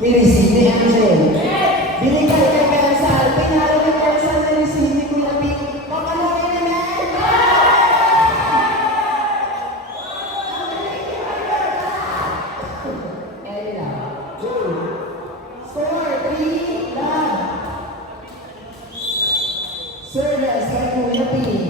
Ni-receive ni Angel. Binigay kay Bensal. Pinalo ni Bensal na receive ni Kuya Ping. Papaluin naman! Ella. Go. Score 3 love. Service kay Kuya Ping.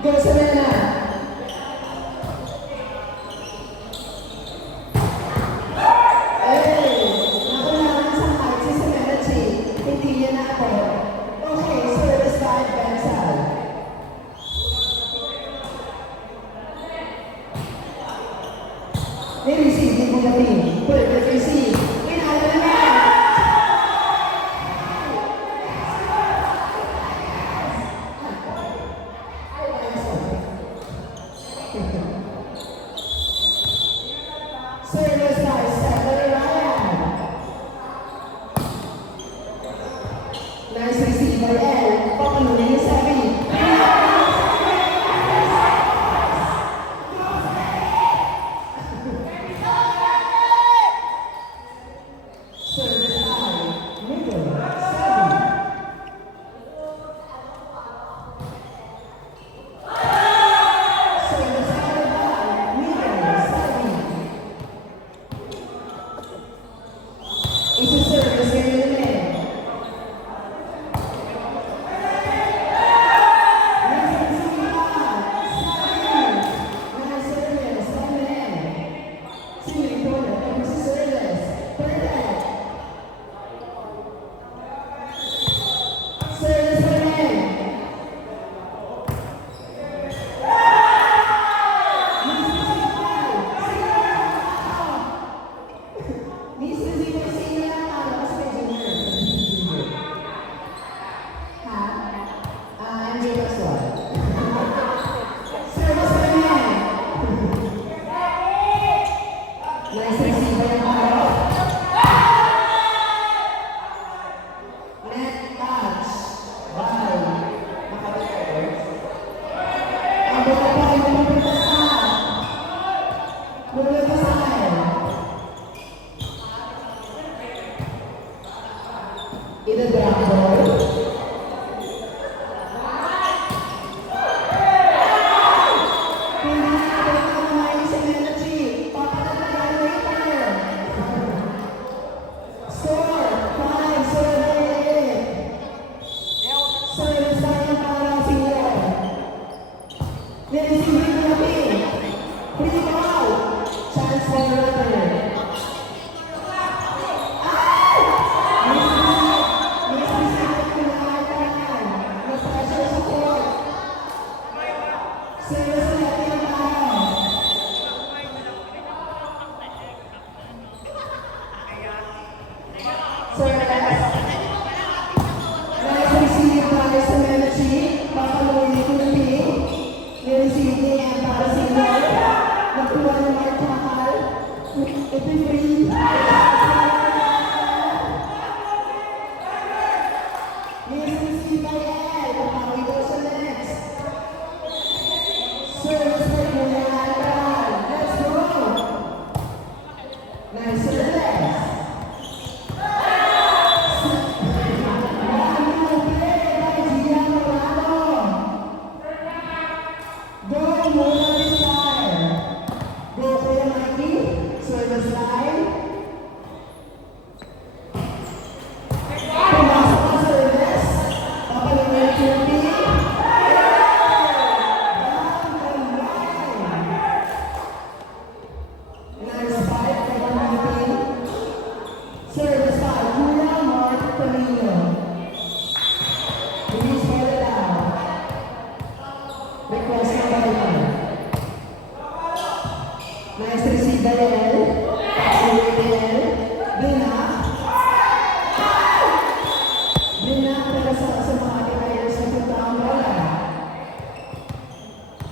Go Savannah! Ni-receive din Kuya Ping. Pwede receive. Pinalo na! Service by Stephanie Ryan. Nice receive by Elle. Papalunin yung sabi. It's a service. In the drop ball.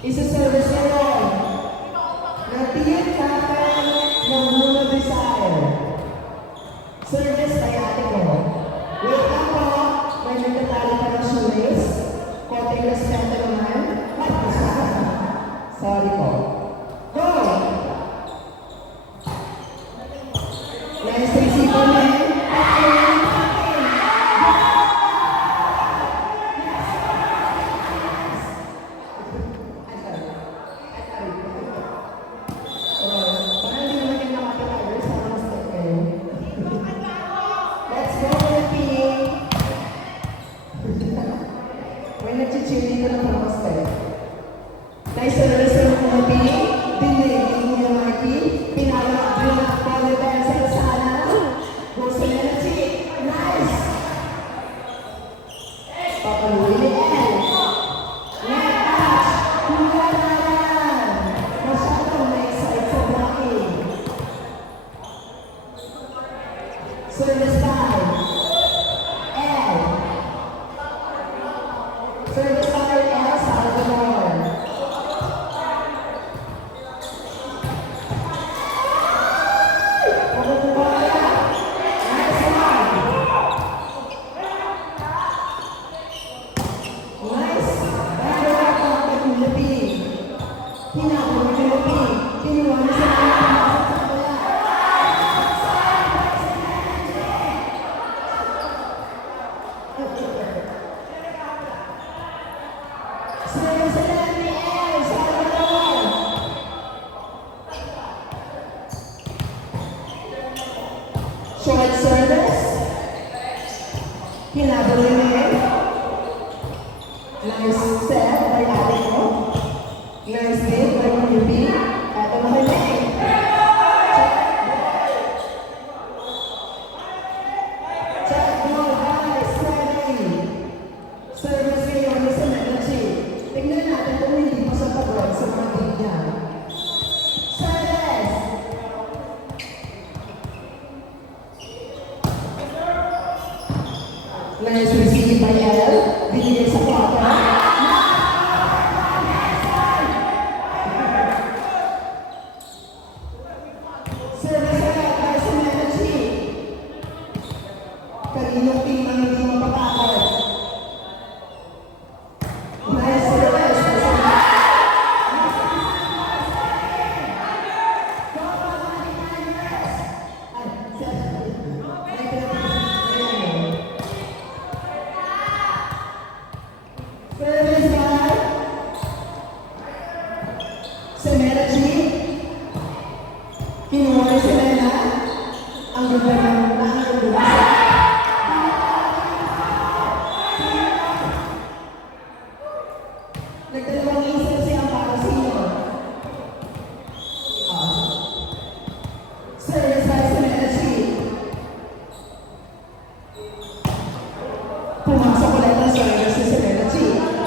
Isa-service na yun. Natiyot natin ng Muna Desire. Service kay ate ko. Wait lang po. May nagtatali pa ng shoelace. Konting respeto naman. Sorry po. Go! Nice receive po na. Nice service ng mga Dinigin mo yung Marky. Pinalak mo na volleyball sa sana. Gusto niya na nice! Papaluin ni El. Net touch. Kumularan. Masyadong na-excite sa blocking. Service time. El. Service time El Salvador. Short service. Kinabuloy niya. Nice set by ate ko. Nice hit by Yubi. Ito mahilig. Check ball, guys. Ready. Service ngayon sa Menachi. Tignan natin kung hindi pa sa pagod sa mga team niya. Service. Nice receive by El. Binigay sa kwata. Service agad by sa Menachi. Kaninong team ang hindi mapatakot. Nice service. pumasok ulit ang service si Serena G.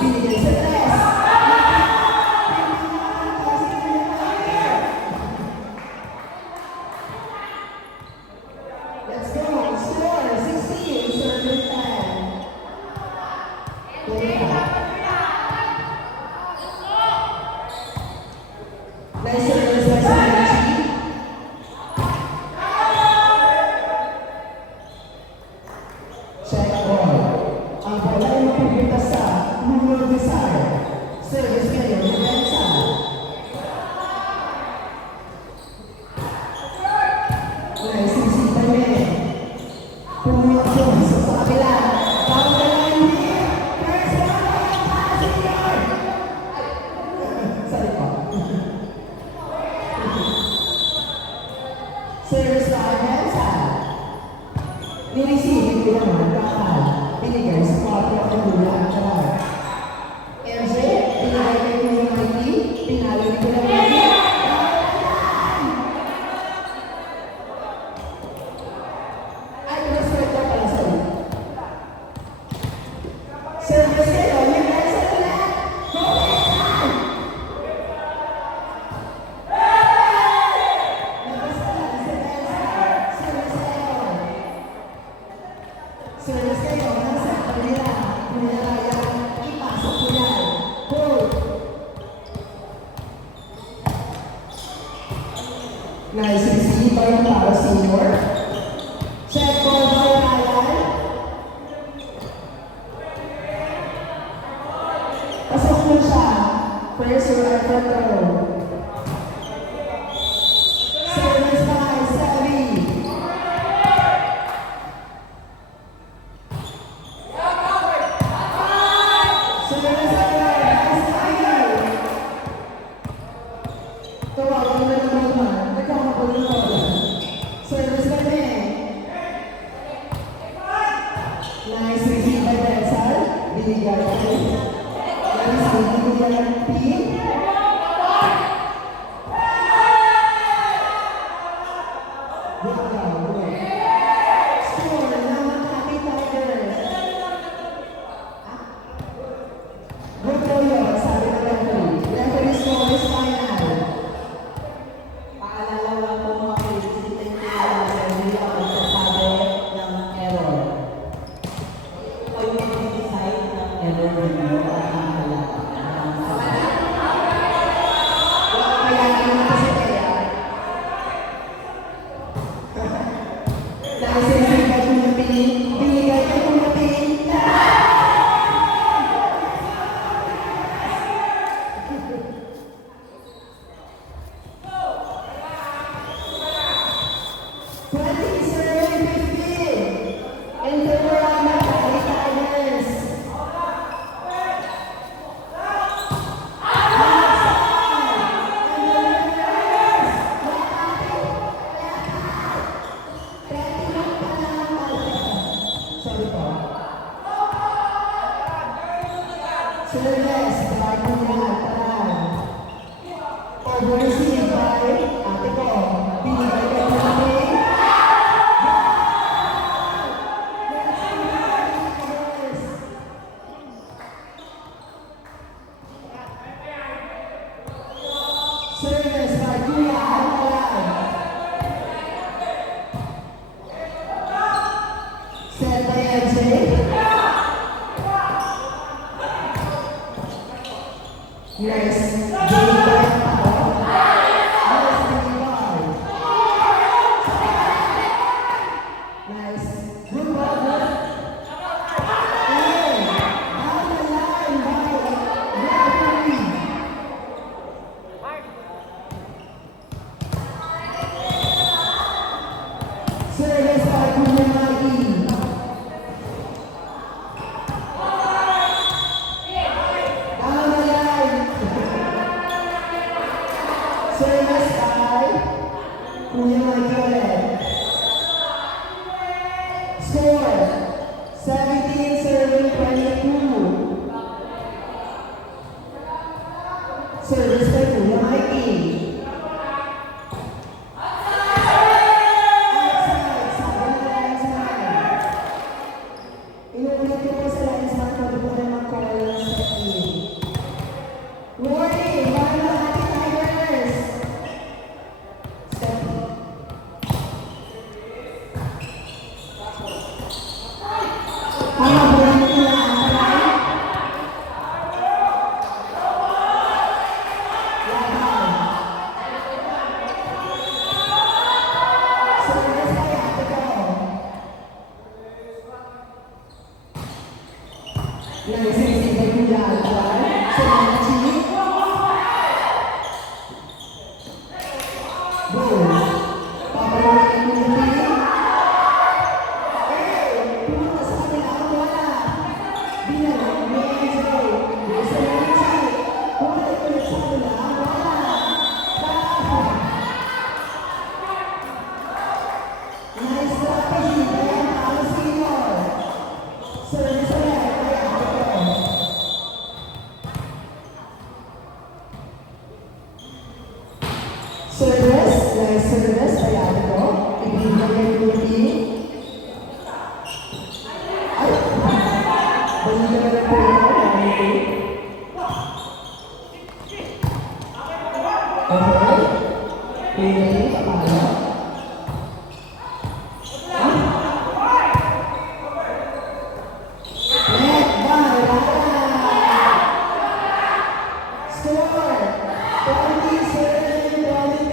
Binigay sa tres. Let's go. Score 16, service 10. Nice service by Serena G. Check ball. Ang bola ay mapupunta sa Lulo Desire. Service ngayon ni Benza. Nice easy by Mene. Pumunta sa kabila. Bago na lang here. First one by Passenger. Sorry po. Service by Benza. Nireceive ko naman kakal. Binigay sa kwarto at nagula ang karal. MJ, binigay kay Kuya Mikey. Pinalo ni Kuya Mikey. Ay, respect ka pala sa'yo. Service kayo, yung guys sa ulit. Go inside! Nabasta lang si Benza. Service kayo. Service kayo, nasa kanila. Kuya Ryan, ipasok ko yan. Goal! Nice receive by para senior. Check ball by Ryan. Pasok mo siya. First right front row. Service by Savvy. Service by Savvy. Tawagan mo na naman. Nagkakagulo na ako. Service by Ben. Nice receive by Bensal. Binigay ko. Nice receive by P. Good job, good. Score ng Makati Tigers. Good po yun, sabi ng referee. Referee score is final. Paalala lang po mga presidente na hindi ako nagsasabi ng error. Kayo mag-decide ng error ninyo at ang halaga. Kaya naman na kasi kaya. Dahil sa isang kay Kumating, binigay kay Kumating. Sorry po. Service by Kuya Taran. Overseas by Ate ko. Binigay kay Kumating. Service by Kuya Taran. Set by MJ. Nice. Binigay ako. Nice binigay. Nice. Good ball, good. Hey, down the line by referee. Service by Kuya Mikey. Down the line. Service by Kuya Mikey ulit. Score 17 serving 22. Service by Kuya Mikey. Outside, sabi na outside. Inuulit ko po sa Papabuhin ko na ang palay. Laban. Service by Ate Go. Nagsisibay ko yan. Sumanchi. Goal. Papabuhin ko na din. Pumunta sa kanila ang wala. Binalik ni AJ. Sumanchi. Bumalik ulit sa kanila ang wala. Bye. Nice strategy by ang Palestino. Service ulit by Ate Go. Service, nice service by Ate Go. Ibigay kay Rudy. Ay! Balik na po ito, Rudy. Okay. Rudy, paano? Net by Lara. Score 27-23.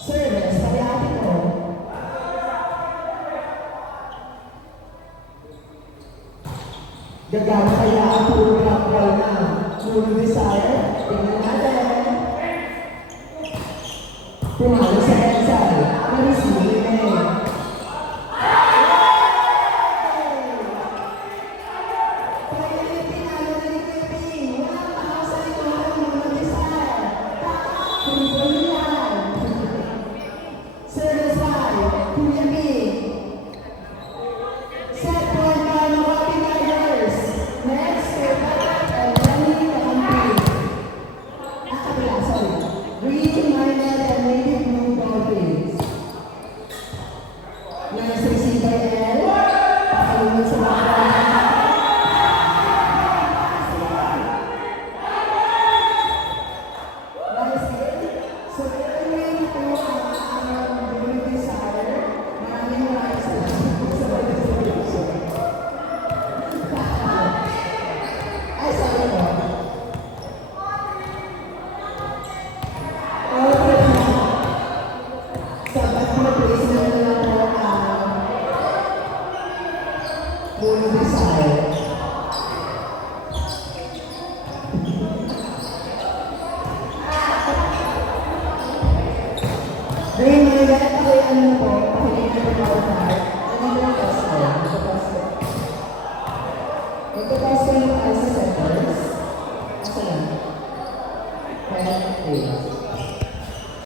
Service by Ate Go. Gagana kaya ang puro black ball na puro desire. Tingnan natin. Pumalo sa Enzal. Na-receive eh. Finally, pinalo ni Kirby. Walang tao sa ikaw ng mga desire. Triple yan. Service by Kuya B. Set point by Makati Tigers. Next, Kirby and Danny Kakampi. Kabila, sorry. Green, Minor, and Navy Blue Dolphins. Nice receive by L. Pakalunod sa mga nice hit. So, anyway, ito ang Blue Desire. Maraming salamat sa participation. Ay, sorry po. Okay. Sa back placement na lang po ang Blue Desire. Green Minor